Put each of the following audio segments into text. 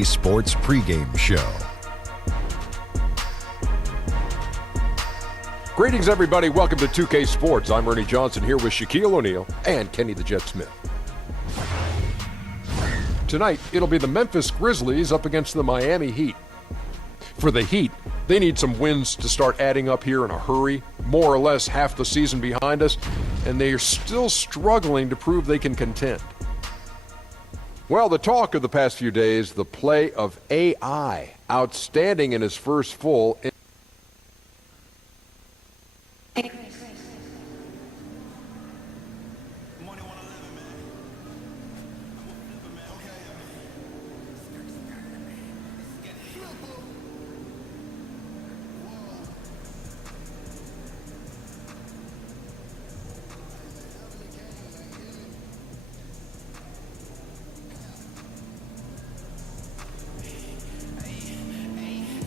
Sports pregame show. Greetings, everybody. Welcome to 2K Sports. I'm Ernie Johnson here with Shaquille O'Neal and Kenny the Jet Smith. Tonight, it'll be the Memphis Grizzlies up against the Miami Heat. For the Heat, they need some wins to start adding up here in a hurry. More or less half the season behind us, and they are still struggling to prove they can contend. Well, the talk of the past few days, the play of AI, outstanding in his first full.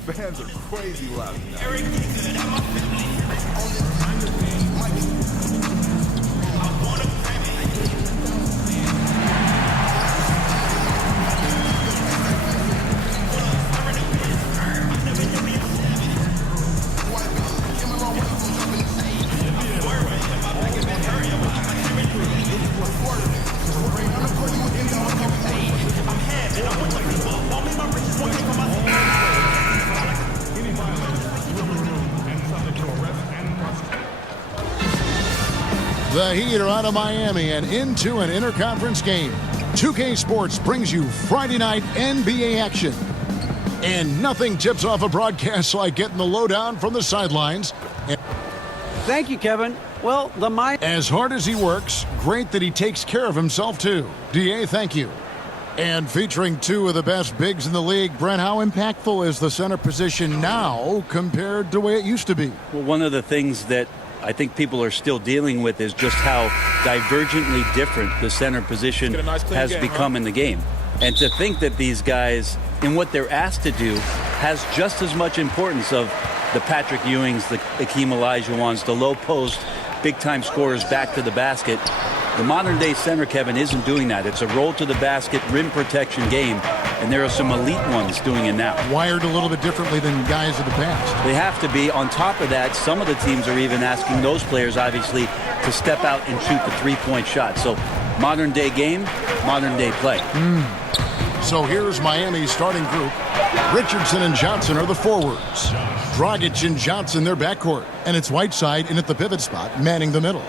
Fans are crazy loud now. The Heat are out of Miami and into an interconference game. 2K Sports brings you Friday night NBA action. And nothing tips off a broadcast like getting the lowdown from the sidelines. Thank you, Kevin. Well, as hard as he works, great that he takes care of himself, too. DA, thank you. And featuring two of the best bigs in the league, Brent, how impactful is the center position now compared to the way it used to be? Well, one of the things that I think people are still dealing with is just how divergently different the center position has become in the game. And to think that these guys, in what they're asked to do, has just as much importance of the Patrick Ewings, the Akeem Olajuwons, the low post, big-time scorers back to the basket. The modern-day center, Kevin, isn't doing that. It's a roll to the basket, rim protection game, and there are some elite ones doing it now. Wired a little bit differently than guys of the past. They have to be. On top of that, some of the teams are even asking those players, obviously, to step out and shoot the three-point shot. So modern-day game, modern-day play. So here's Miami's starting group. Richardson and Johnson are the forwards. Dragic and Johnson, their backcourt. And it's Whiteside in at the pivot spot, manning the middle.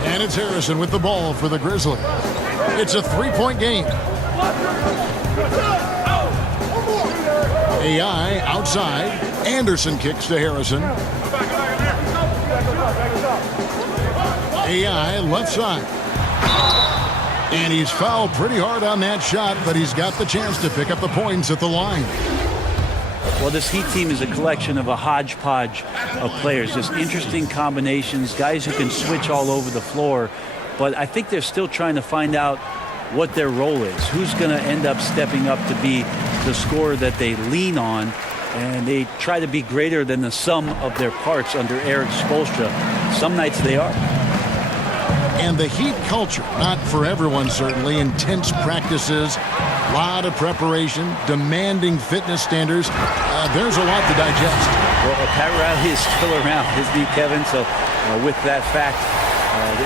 And it's Harrison with the ball for the Grizzlies. It's a three-point game. AI outside. Anderson kicks to Harrison. AI left side. And he's fouled pretty hard on that shot, but he's got the chance to pick up the points at the line. Well, this Heat team is a collection of a hodgepodge of players, just interesting combinations, guys who can switch all over the floor. But I think they're still trying to find out what their role is, who's going to end up stepping up to be the scorer that they lean on, and they try to be greater than the sum of their parts under Eric Spoelstra. Some nights they are. And the Heat culture, not for everyone certainly, intense practices, a lot of preparation, demanding fitness standards. There's a lot to digest. Well, Pat Riley is still around, isn't he, Kevin? So with that fact,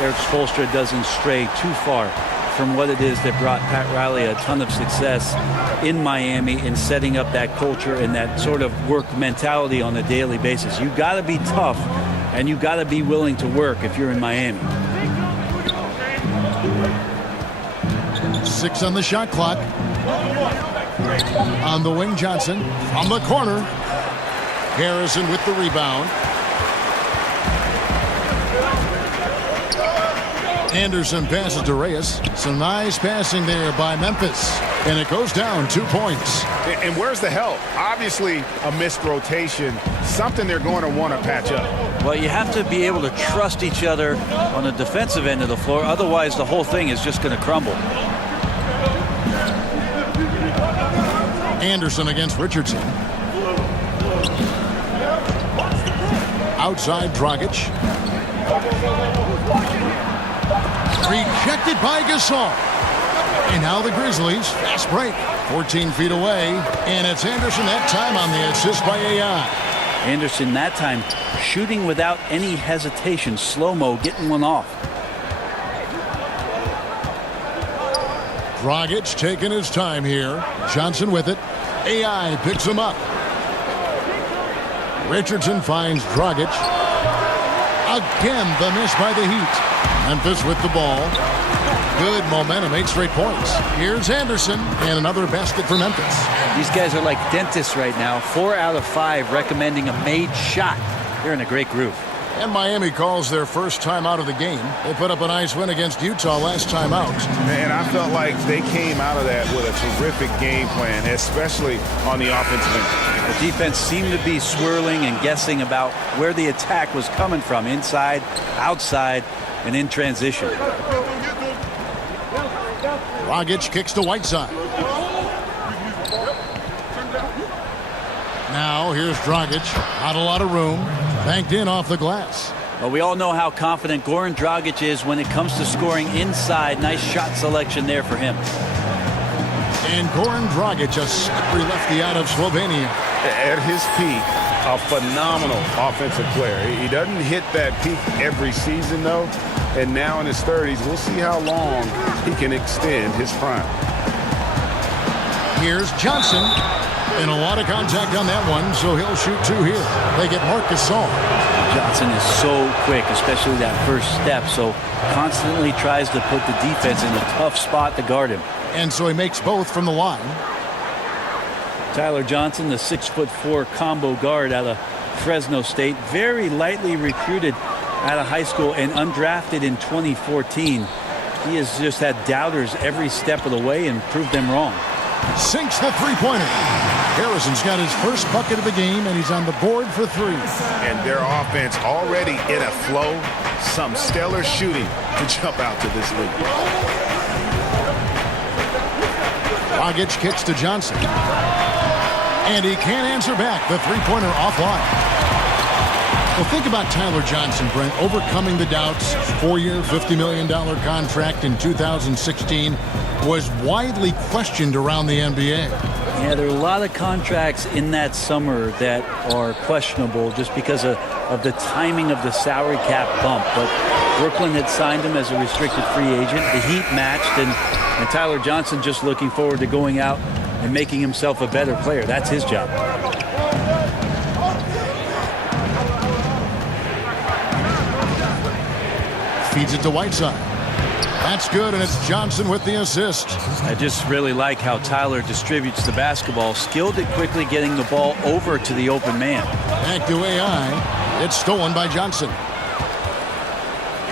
Eric Spoelstra doesn't stray too far from what it is that brought Pat Riley a ton of success in Miami in setting up that culture and that sort of work mentality on a daily basis. You got to be tough and you got to be willing to work if you're in Miami. 6 on the shot clock. On the wing, Johnson from the corner. Harrison with the rebound. Anderson passes to Reyes. Some nice passing there by Memphis. And it goes down 2 points. And where's the help? Obviously, a missed rotation. Something they're going to want to patch up. Well, you have to be able to trust each other on the defensive end of the floor. Otherwise, the whole thing is just going to crumble. Anderson against Richardson. Outside, Dragic. Rejected by Gasol. And now the Grizzlies, fast break 14 feet away, and it's Anderson that time on the assist by AI. Anderson that time shooting without any hesitation. Slow-mo, getting one off. Dragic taking his time here. Johnson with it. AI picks him up. Richardson finds Dragic. Again, the miss by the Heat. Memphis with the ball. Good momentum, 8 straight points. Here's Anderson, and another basket for Memphis. These guys are like dentists right now. 4 out of 5 recommending a made shot. They're in a great groove. And Miami calls their first time out of the game. They put up a nice win against Utah last time out. And I felt like they came out of that with a terrific game plan, especially on the offensive end. The defense seemed to be swirling and guessing about where the attack was coming from, inside, outside, and in transition. Dragic kicks to Whiteside. Now here's Dragic. Not a lot of room. Banked in off the glass. Well, we all know how confident Goran Dragic is when it comes to scoring inside. Nice shot selection there for him. And Goran Dragic, a slippery lefty out of Slovenia. At his peak, a phenomenal offensive player. He doesn't hit that peak every season, though. And now in his 30s, we'll see how long he can extend his prime. Here's Johnson. And a lot of contact on that one, so he'll shoot 2 here. They get Marc Gasol. Johnson is so quick, especially that first step, so constantly tries to put the defense in a tough spot to guard him. And so he makes both from the line. Tyler Johnson, the 6'4" combo guard out of Fresno State, very lightly recruited out of high school and undrafted in 2014. He has just had doubters every step of the way and proved them wrong. Sinks the three-pointer. Harrison's got his first bucket of the game, and he's on the board for 3. And their offense already in a flow. Some stellar shooting to jump out to this league. Dragic kicks to Johnson. And he can't answer back. The three-pointer offline. Well, think about Tyler Johnson, Brent, overcoming the doubts. 4-year, $50 million contract in 2016 was widely questioned around the NBA. Yeah, there are a lot of contracts in that summer that are questionable just because of the timing of the salary cap bump. But Brooklyn had signed him as a restricted free agent. The Heat matched, and Tyler Johnson just looking forward to going out and making himself a better player. That's his job. Feeds it to Whiteside. That's good, and it's Johnson with the assist. I just really like how Tyler distributes the basketball, skilled at quickly getting the ball over to the open man. Back to AI. It's stolen by Johnson.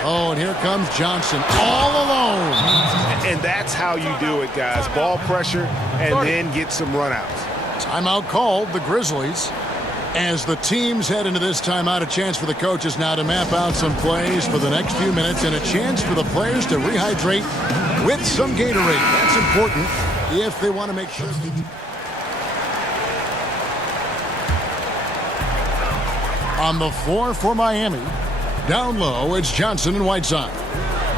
Oh, and here comes Johnson all alone. And that's how you do it, guys. Ball pressure and then get some runouts. Timeout called, the Grizzlies. As the teams head into this timeout, a chance for the coaches now to map out some plays for the next few minutes and a chance for the players to rehydrate with some Gatorade. That's important if they want to make sure. On the floor for Miami. Down low, it's Johnson and Whiteside.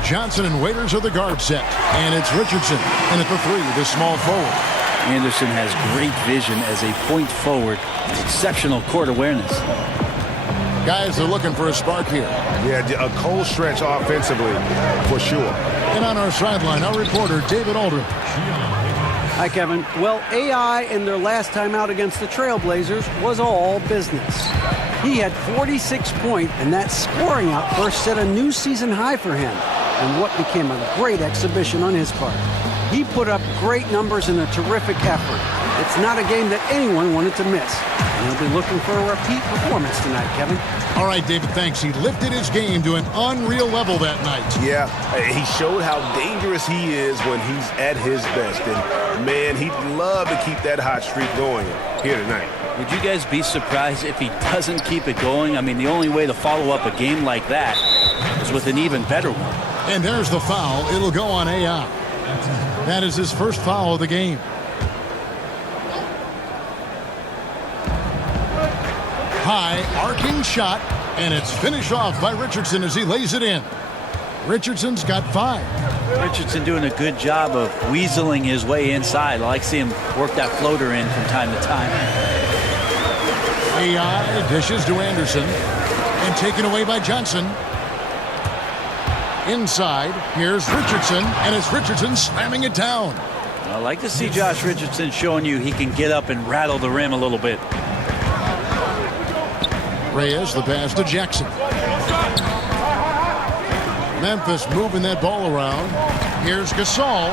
Johnson and Waiters are the guard set. And it's Richardson. And at the 3, the small forward. Anderson has great vision as a point forward. Exceptional court awareness. Guys are looking for a spark here. Yeah, a cold stretch offensively, for sure. And on our sideline, our reporter, David Aldridge. Hi, Kevin. Well, AI in their last time out against the Trailblazers was all business. He had 46 points, and that scoring outburst set a new season high for him, and what became a great exhibition on his part. He put up great numbers in a terrific effort. It's not a game that anyone wanted to miss. And he'll be looking for a repeat performance tonight, Kevin. All right, David, thanks. He lifted his game to an unreal level that night. Yeah, he showed how dangerous he is when he's at his best. And, man, he'd love to keep that hot streak going here tonight. Would you guys be surprised if he doesn't keep it going? I mean, the only way to follow up a game like that is with an even better one. And there's the foul. It'll go on AI. That is his first foul of the game. High, arcing shot, and it's finished off by Richardson as he lays it in. Richardson's got 5. Richardson doing a good job of weaseling his way inside. I like seeing him work that floater in from time to time. AI dishes to Anderson and taken away by Johnson. Inside, here's Richardson, and it's Richardson slamming it down. I like to see Josh Richardson showing you he can get up and rattle the rim a little bit. Reyes, the pass to Jackson. Memphis moving that ball around. Here's Gasol.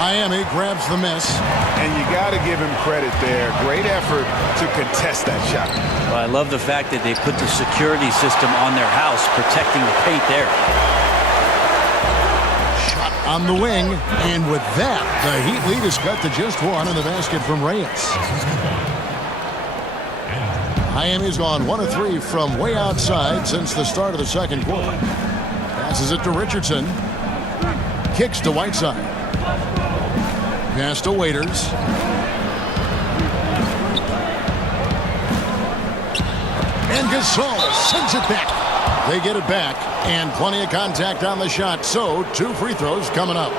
Miami grabs the miss. And you got to give him credit there. Great effort to contest that shot. Well, I love the fact that they put the security system on their house, protecting the paint there. Shot on the wing. And with that, the Heat lead is cut to just one in the basket from Reyes. Miami's gone 1 of 3 from way outside since the start of the second quarter. Passes it to Richardson. Kicks to Whiteside. Pass to Waiters. And Gasol sends it back. They get it back, and plenty of contact on the shot, so 2 free throws coming up.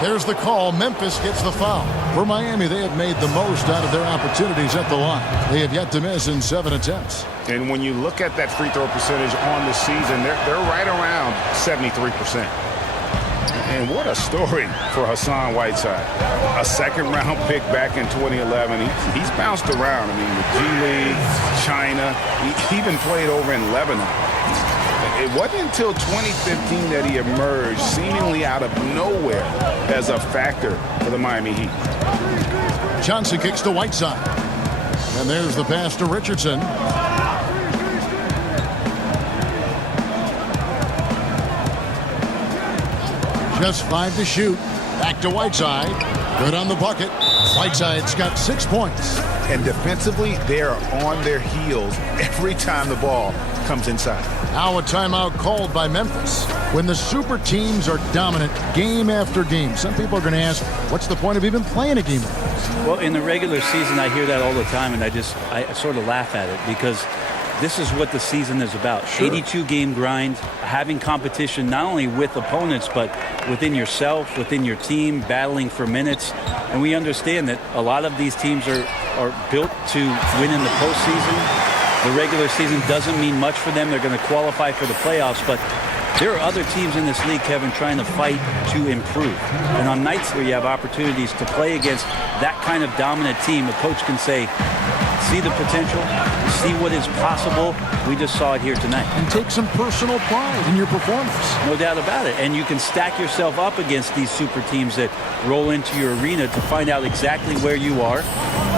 There's the call. Memphis gets the foul. For Miami, they have made the most out of their opportunities at the line. They have yet to miss in 7 attempts. And when you look at that free throw percentage on the season, they're right around 73%. And what a story for Hassan Whiteside. A second-round pick back in 2011. He's bounced around. I mean, the G League, China, he even played over in Lebanon. It wasn't until 2015 that he emerged seemingly out of nowhere as a factor for the Miami Heat. Johnson kicks to Whiteside. And there's the pass to Richardson. Just 5 to shoot. Back to Whiteside. Good on the bucket. Whiteside's got 6 points. And defensively, they're on their heels every time the ball comes inside. Now a timeout called by Memphis. When the super teams are dominant game after game, some people are going to ask, what's the point of even playing a game like this? Well, in the regular season, I hear that all the time, and I sort of laugh at it because this is what the season is about. Sure. 82-game grind, having competition not only with opponents, but within yourself, within your team, battling for minutes. And we understand that a lot of these teams are built to win in the postseason. The regular season doesn't mean much for them. They're going to qualify for the playoffs, but there are other teams in this league, Kevin, trying to fight to improve. And on nights where you have opportunities to play against that kind of dominant team, a coach can say, see the potential, see what is possible. We just saw it here tonight. And take some personal pride in your performance. No doubt about it. And you can stack yourself up against these super teams that roll into your arena to find out exactly where you are.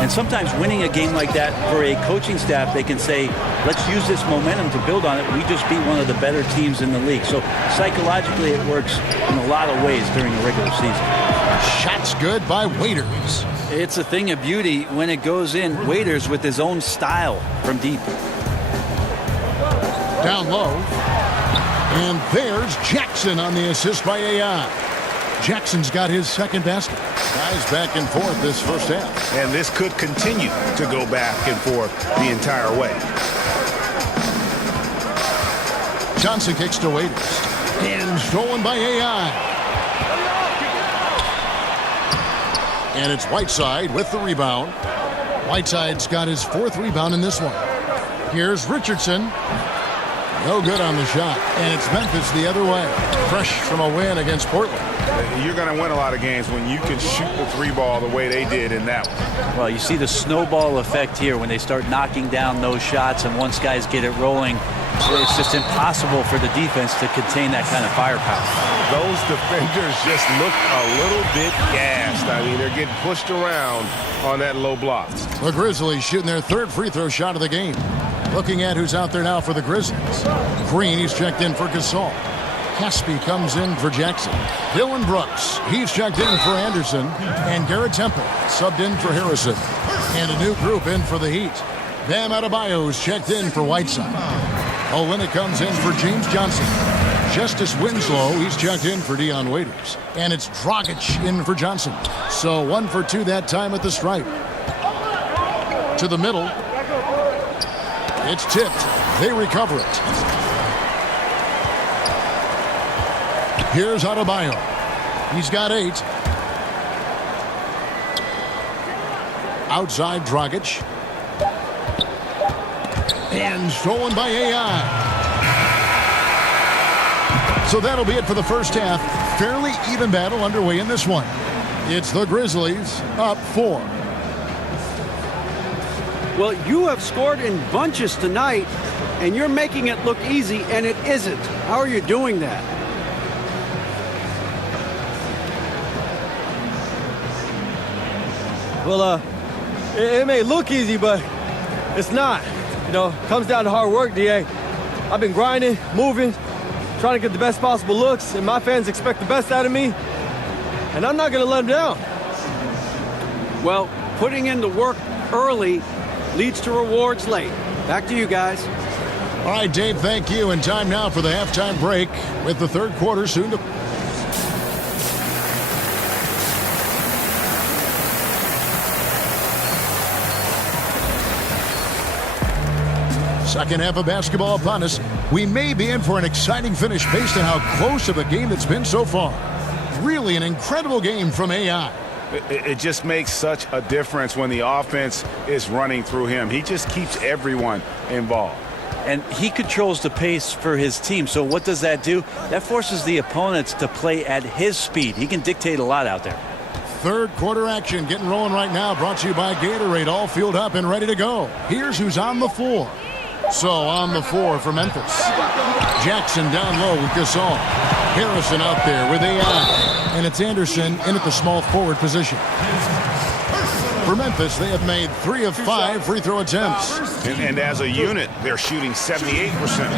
And sometimes winning a game like that for a coaching staff, they can say, let's use this momentum to build on it. We just beat one of the better teams in the league. So psychologically, it works in a lot of ways during the regular season. Shots good by Waiters. It's a thing of beauty when it goes in. Waiters with his own style from deep. Down low. And there's Jackson on the assist by AI. Jackson's got his second basket. Guys back and forth this first half. And this could continue to go back and forth the entire way. Johnson kicks to Waiters. And stolen by AI. And it's Whiteside with the rebound. Whiteside's got his 4th rebound in this one. Here's Richardson. No good on the shot. And it's Memphis the other way. Fresh from a win against Portland. You're going to win a lot of games when you can shoot the 3-ball the way they did in that one. Well, you see the snowball effect here when they start knocking down those shots, and once guys get it rolling, it's just impossible for the defense to contain that kind of firepower. Those defenders just look a little bit gassed. I mean, they're getting pushed around on that low block. The Grizzlies shooting their 3rd free throw shot of the game. Looking at who's out there now for the Grizzlies. Green, he's checked in for Gasol. Caspi comes in for Jackson. Dylan Brooks, he's checked in for Anderson. And Garrett Temple subbed in for Harrison. And a new group in for the Heat. Bam Adebayo's checked in for Whiteside. Olynyk comes in for James Johnson. Justice Winslow, he's checked in for Dion Waiters. And it's Dragic in for Johnson. So 1 for 2 that time at the stripe. To the middle. It's tipped. They recover it. Here's Adebayo. He's got 8. Outside Dragic. And stolen by AI. So that'll be it for the first half. Fairly even battle underway in this one. It's the Grizzlies up 4. Well, you have scored in bunches tonight, and you're making it look easy, and it isn't. How are you doing that? Well, it may look easy, but it's not. You know, it comes down to hard work, DA. I've been grinding, moving, trying to get the best possible looks, and my fans expect the best out of me, and I'm not going to let them down. Well, putting in the work early leads to rewards late. Back to you guys. All right, Dave, thank you. And time now for the halftime break with the third quarter soon to... Second half of basketball upon us. We may be in for an exciting finish based on how close of a game it's been so far. Really an incredible game from AI. It just makes such a difference when the offense is running through him. He just keeps everyone involved. And he controls the pace for his team. So what does that do? That forces the opponents to play at his speed. He can dictate a lot out there. Third quarter action getting rolling right now. Brought to you by Gatorade. All fueled up and ready to go. Here's who's on the floor. So on the floor for Memphis. Jackson down low with Gasol. Harrison out there with AI. And it's Anderson in at the small forward position. For Memphis, they have made 3 of 5 free throw attempts. And as a unit, they're shooting 78%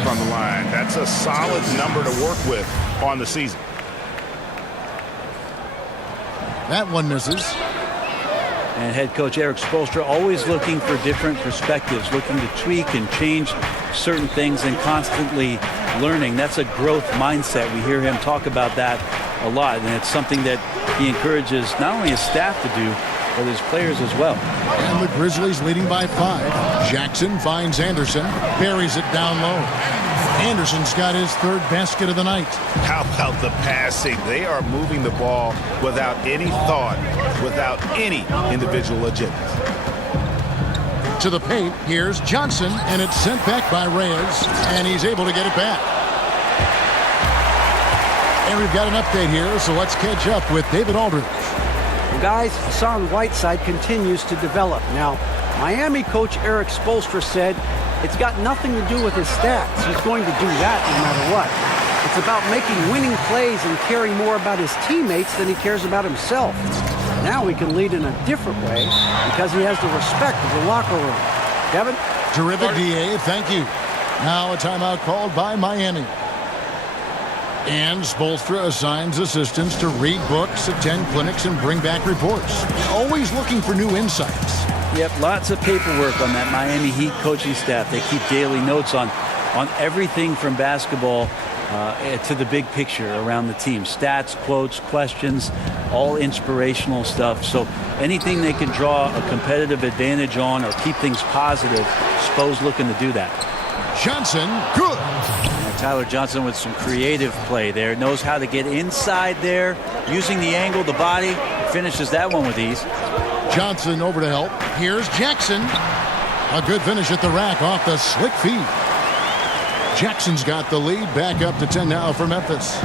from the line. That's a solid number to work with on the season. That one misses. And head coach Eric Spoelstra always looking for different perspectives, looking to tweak and change certain things and constantly learning. That's a growth mindset. We hear him talk about that a lot, and it's something that he encourages not only his staff to do, but his players as well. And the Grizzlies leading by 5. Jackson finds Anderson, buries it down low. Anderson's got his 3rd basket of the night. How about the passing? They are moving the ball without any thought, without any individual agenda. To the paint, here's Johnson, and it's sent back by Reyes, and he's able to get it back. And we've got an update here, so let's catch up with David Aldridge. Well, guys, Hassan Whiteside continues to develop. Now, Miami coach Eric Spoelstra said it's got nothing to do with his stats. He's going to do that no matter what. It's about making winning plays and caring more about his teammates than he cares about himself. Now he can lead in a different way because he has the respect of the locker room. Kevin? Terrific, DA. Thank you. Now a timeout called by Miami. And Spoelstra assigns assistants to read books, attend clinics, and bring back reports. Always looking for new insights. Yep, lots of paperwork on that Miami Heat coaching staff. They keep daily notes on everything from basketball to the big picture around the team. Stats, quotes, questions, all inspirational stuff. So anything they can draw a competitive advantage on or keep things positive, Spo's looking to do that. Johnson, good. And Tyler Johnson with some creative play there. Knows how to get inside there, using the angle, the body. Finishes that one with ease. Johnson over to help. Here's Jackson. A good finish at the rack off the slick feed. Jackson's got the lead. Back up to 10 now for Memphis.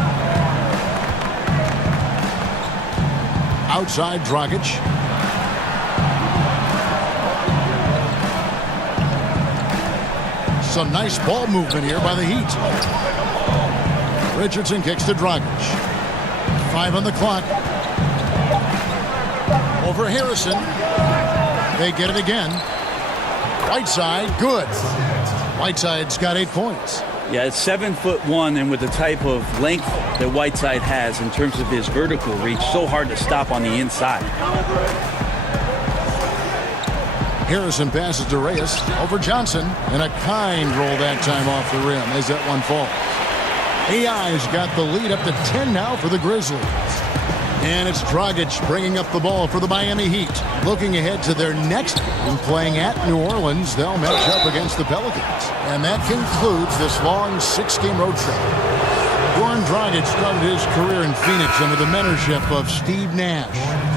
Outside Dragic. Some nice ball movement here by the Heat. Richardson kicks to Dragic. 5 on the clock. Over Harrison. They get it again. Whiteside, good. Whiteside's got 8 points. Yeah, it's 7'1", and with the type of length that Whiteside has in terms of his vertical reach, so hard to stop on the inside. Harrison passes to Reyes over Johnson, and a kind roll that time off the rim as that one falls. AI's got the lead up to 10 now for the Grizzlies. And it's Dragic bringing up the ball for the Miami Heat. Looking ahead to their next game, playing at New Orleans, they'll match up against the Pelicans. And that concludes this long 6-game road trip. Goran Dragic started his career in Phoenix under the mentorship of Steve Nash.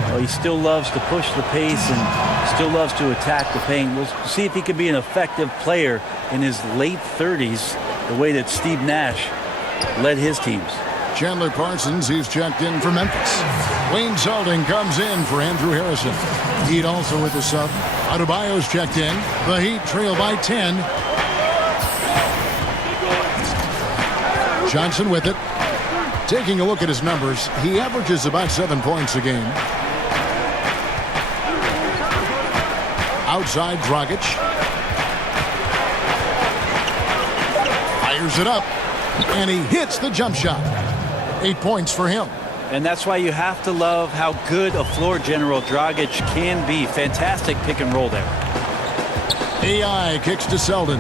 Well, he still loves to push the pace and still loves to attack the paint. We'll see if he can be an effective player in his late 30s, the way that Steve Nash led his teams. Chandler Parsons, he's checked in for Memphis. Wayne Zeldin comes in for Andrew Harrison. Heat also with the sub. Adebayo's checked in. The Heat trail by 10. Johnson with it. Taking a look at his numbers, he averages about 7 points a game. Outside Dragic. Fires it up. And he hits the jump shot. 8 points for him. And that's why you have to love how good a floor general Dragic can be. Fantastic pick and roll there. AI kicks to Zeldin.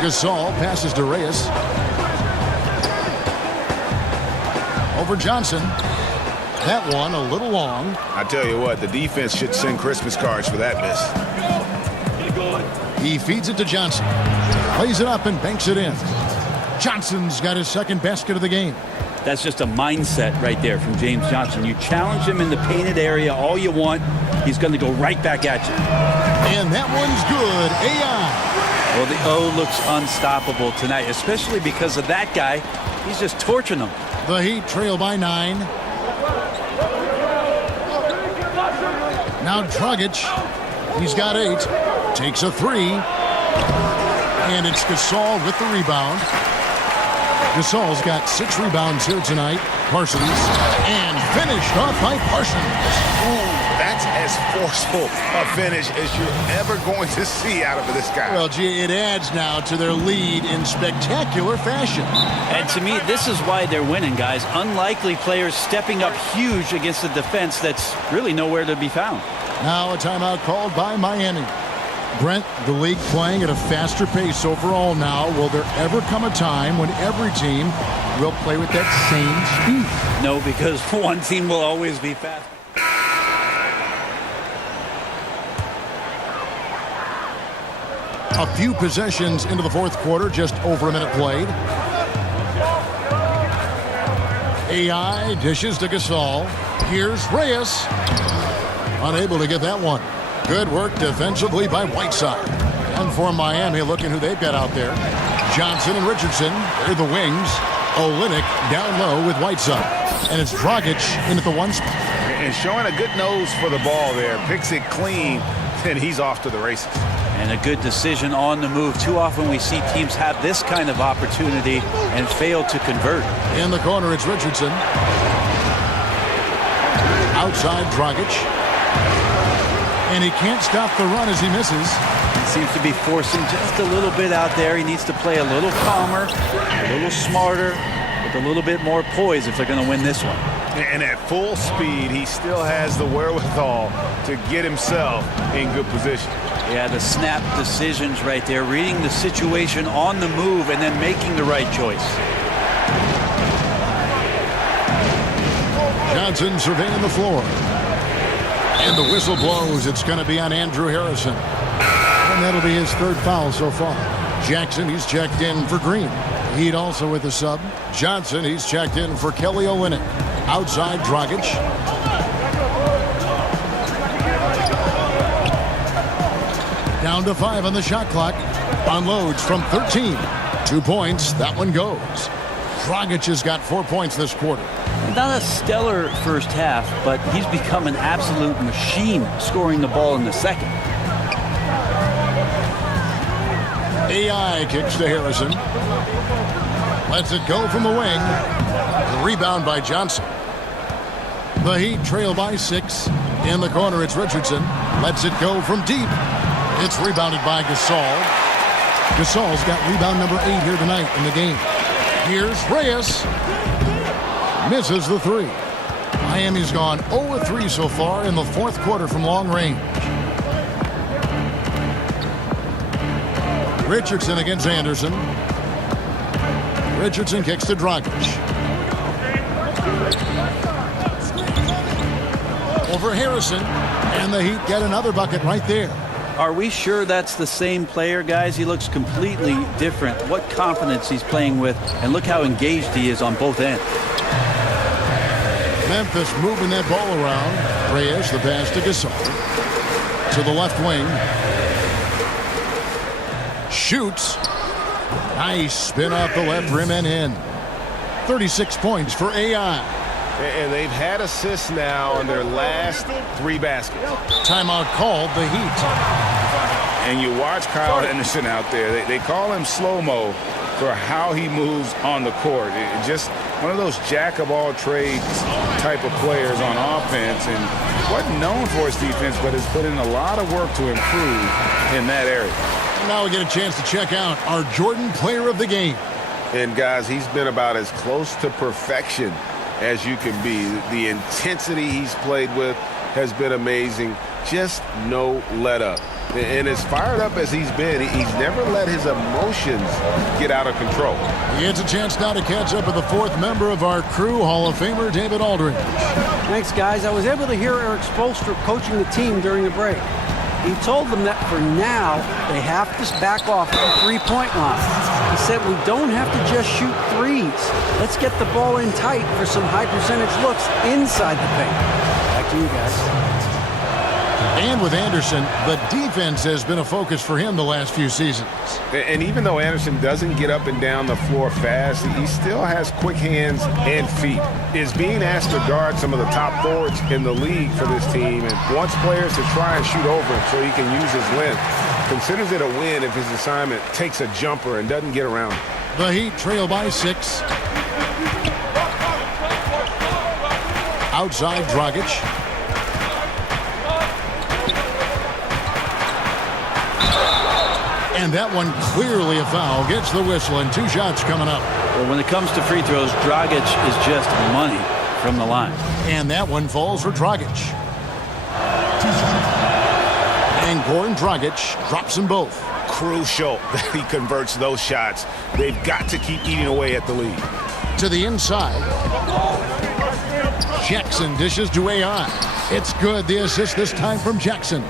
Gasol passes to Reyes. Over Johnson. That one a little long. I tell you what, the defense should send Christmas cards for that miss. He feeds it to Johnson. Plays it up and banks it in. Johnson's got his second basket of the game. That's just a mindset right there from James Johnson. You challenge him in the painted area all you want, he's going to go right back at you. And that one's good. AI. Well, the O looks unstoppable tonight, especially because of that guy. He's just torching them. The Heat trail by 9. Now Dragic. He's got 8. Takes a 3. And it's Gasol with the rebound. Gasol's got 6 rebounds here tonight. Parsons. And finished off by Parsons. Ooh, that's as forceful a finish as you're ever going to see out of this guy. Well, gee, it adds now to their lead in spectacular fashion. And to me, this is why they're winning, guys. Unlikely players stepping up huge against a defense that's really nowhere to be found. Now a timeout called by Miami. Brent, the league playing at a faster pace overall now. Will there ever come a time when every team will play with that same speed? No, because one team will always be fast. A few possessions into the fourth quarter, just over a minute played. AI dishes to Gasol. Here's Reyes. Unable to get that one. Good work defensively by Whiteside. And for Miami, looking who they've got out there. Johnson and Richardson, they're the wings. Olynyk down low with Whiteside. And it's Dragic in at the 1 spot. And showing a good nose for the ball there. Picks it clean, then he's off to the races. And a good decision on the move. Too often we see teams have this kind of opportunity and fail to convert. In the corner, it's Richardson. Outside Dragic. And he can't stop the run as he misses. He seems to be forcing just a little bit out there. He needs to play a little calmer, a little smarter, with a little bit more poise if they're going to win this one. And at full speed, he still has the wherewithal to get himself in good position. Yeah, the snap decisions right there, reading the situation on the move and then making the right choice. Johnson surveying the floor. And the whistle blows. It's going to be on Andrew Harrison. And that'll be his 3rd foul so far. Jackson, he's checked in for Green. Heat also with the sub. Johnson, he's checked in for Kelly Olynyk. Outside Dragic. Down to 5 on the shot clock. Unloads from 13. 2 points. That one goes. Dragic has got 4 points this quarter. Not a stellar first half, but he's become an absolute machine scoring the ball in the second. AI kicks to Harrison. Lets it go from the wing. The rebound by Johnson. The Heat trail by 6. In the corner, it's Richardson. Lets it go from deep. It's rebounded by Gasol. Gasol's got rebound number 8 here tonight in the game. Here's Reyes. Misses the 3. Miami's gone 0-3 so far in the fourth quarter from long range. Richardson against Anderson. Richardson kicks to Dragic. Over Harrison. And the Heat get another bucket right there. Are we sure that's the same player, guys? He looks completely different. What confidence he's playing with, and look how engaged he is on both ends. Memphis moving that ball around. Reyes, the pass to Gasol. To the left wing. Shoots. Nice spin off the left rim and in. 36 points for AI. And they've had assists now on their last 3 baskets. Timeout called, the Heat. And you watch Kyle Henderson out there. They call him slow-mo for how he moves on the court. Just one of those jack-of-all-trades type of players on offense, and wasn't known for his defense, but has put in a lot of work to improve in that area. Now we get a chance to check out our Jordan Player of the Game. And, guys, he's been about as close to perfection as you can be. The intensity he's played with has been amazing. Just no let up. And as fired up as he's been, he's never let his emotions get out of control. He gets a chance now to catch up with the 4th member of our crew, Hall of Famer David Aldridge. Thanks, guys. I was able to hear Eric Spoelstra coaching the team during the break. He told them that for now, they have to back off at the three-point line. He said, we don't have to just shoot threes. Let's get the ball in tight for some high-percentage looks inside the paint. Back to you guys. And with Anderson, the defense has been a focus for him the last few seasons. And even though Anderson doesn't get up and down the floor fast, he still has quick hands and feet. Is being asked to guard some of the top forwards in the league for this team and wants players to try and shoot over him so he can use his length. Considers it a win if his assignment takes a jumper and doesn't get around. The Heat trail by 6. Outside Dragic. And that one clearly a foul. Gets the whistle and 2 shots coming up. Well, when it comes to free throws, Dragic is just money from the line. And that one falls for Dragic. And Goran Dragic drops them both. Crucial that he converts those shots. They've got to keep eating away at the lead. To the inside. Jackson dishes to AI. It's good. The assist this time from Jackson.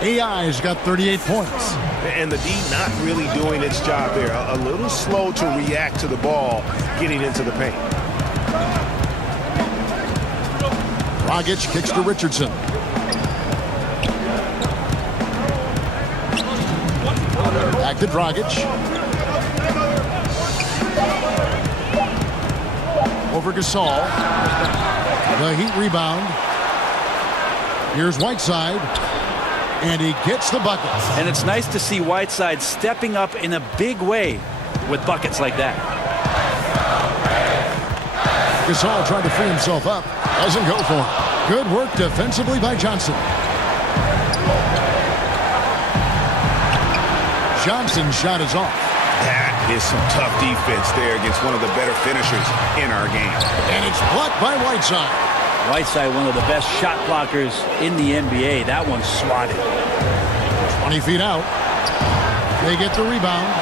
AI's got 38 points. And the D not really doing its job there. A little slow to react to the ball getting into the paint. Dragic kicks to Richardson. Back to Dragic. Over Gasol. The Heat rebound. Here's Whiteside. And he gets the bucket. And it's nice to see Whiteside stepping up in a big way with buckets like that. Gasol trying to free himself up. Doesn't go for it. Good work defensively by Johnson. Johnson's shot is off. That is some tough defense there against one of the better finishers in our game. And it's blocked by Whiteside. Whiteside, one of the best shot blockers in the NBA. That one's swatted. 20 feet out. They get the rebound.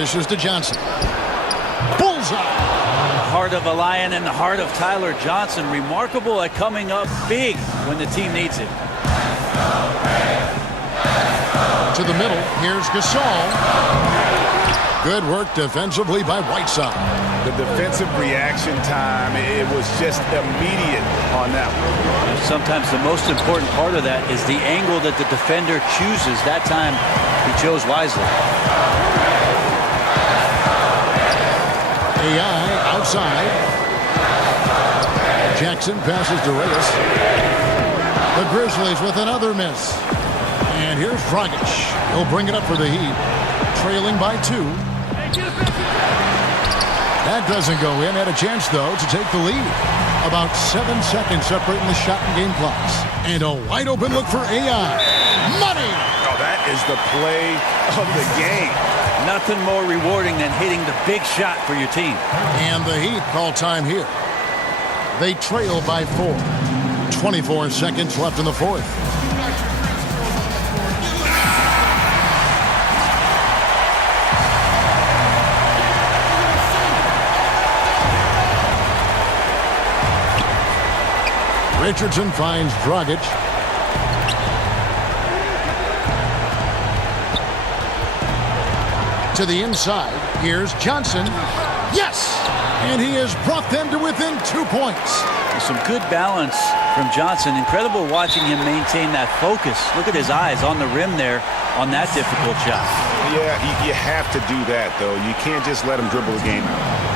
This is to Johnson. Bullseye. The heart of a Lion and the heart of Tyler Johnson. Remarkable at coming up big when the team needs it. To the middle. Here's Gasol. Good work defensively by Whiteside. The defensive reaction time, it was just immediate on that one. Sometimes the most important part of that is the angle that the defender chooses. That time, he chose wisely. AI outside. Jackson passes to Reyes. The Grizzlies with another miss. And here's Dragic. He'll bring it up for the Heat. Trailing by 2. That doesn't go in. Had a chance, though, to take the lead. About 7 seconds separating the shot and game clocks. And a wide-open look for AI. Money! Oh, that is the play of the game. Nothing more rewarding than hitting the big shot for your team. And the Heat call time here. They trail by 4. 24 seconds left in the 4th. Richardson finds Dragic. to the inside. Here's Johnson. Yes! And he has brought them to within 2 points. Some good balance from Johnson. Incredible watching him maintain that focus. Look at his eyes on the rim there on that difficult shot. Yeah, you have to do that, though. You can't just let him dribble the game out.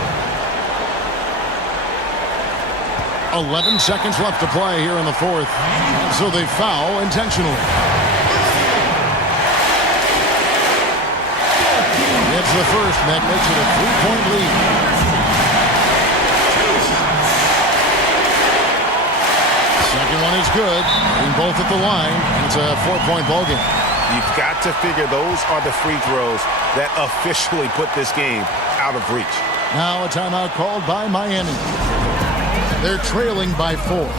11 seconds left to play here in the fourth. So they foul intentionally. It's the first, and that makes it a 3-point lead. Second one is good. Being both at the line, and it's a 4-point ball game. You've got to figure those are the free throws that officially put this game out of reach. Now a timeout called by Miami. They're trailing by 4.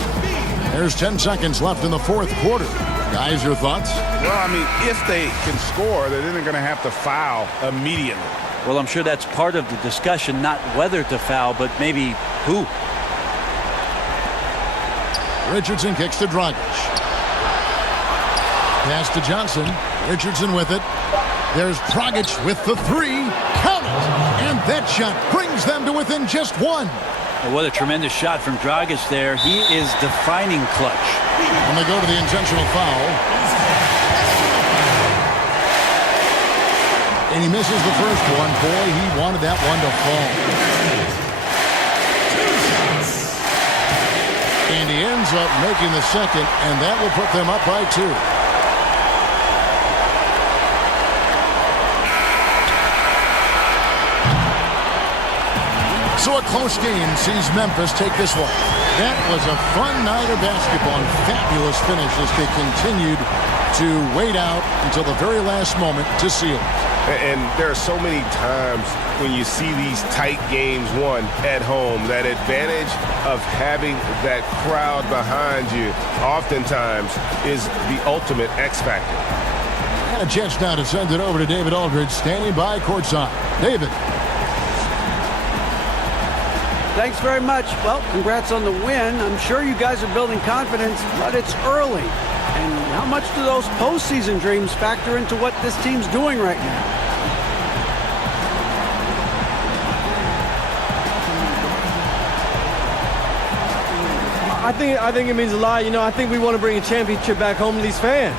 There's 10 seconds left in the fourth quarter. Guys, your thoughts? Well, I mean, if they can score, they're then going to have to foul immediately. Well, I'm sure that's part of the discussion, not whether to foul, but maybe who. Richardson kicks to Dragic. Pass to Johnson. Richardson with it. There's Dragic with the 3. Count it! And that shot brings them to within just 1. Well, what a tremendous shot from Dragic there. He is defining clutch. And they go to the intentional foul. And he misses the first one. Boy, he wanted that one to fall. And he ends up making the second, and that will put them up by 2. So a close game sees Memphis take this one. That was a fun night of basketball and fabulous finish as they continued to wait out until the very last moment to seal it. And there are so many times when you see these tight games won at home, that advantage of having that crowd behind you oftentimes is the ultimate X factor. And a chance now to send it over to David Aldridge, standing by courtside. David. Thanks very much. Well, congrats on the win. I'm sure you guys are building confidence, but it's early. And how much do those postseason dreams factor into what this team's doing right now? I think it means a lot. You know, I think we want to bring a championship back home to these fans.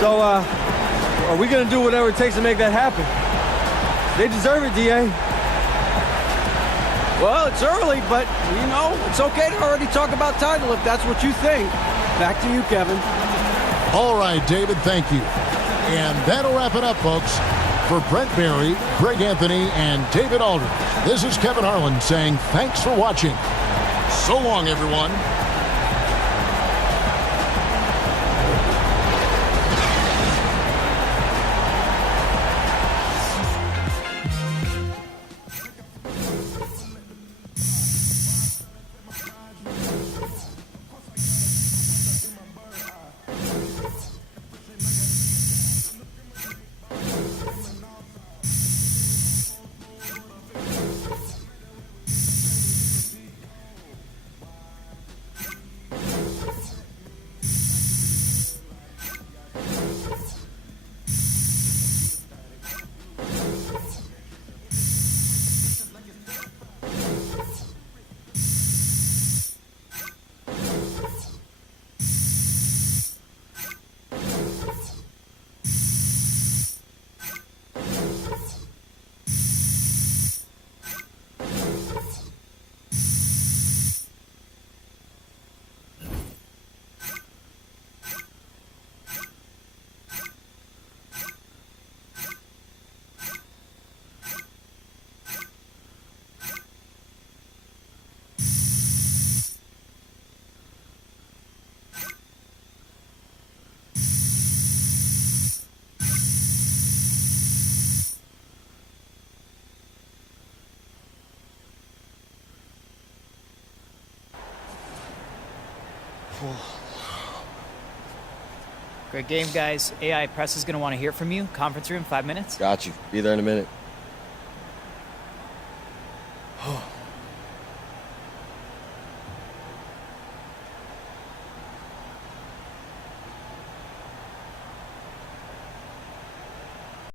So, are we going to do whatever it takes to make that happen? They deserve it, D.A. Well, it's early, but, you know, it's okay to already talk about title if that's what you think. Back to you, Kevin. All right, David, thank you. And that'll wrap it up, folks. For Brent Barry, Greg Anthony, and David Aldridge, this is Kevin Harlan saying thanks for watching. So long, everyone. Great game, guys. AI Press is going to want to hear from you. Conference room, 5 minutes. Got you. Be there in a minute.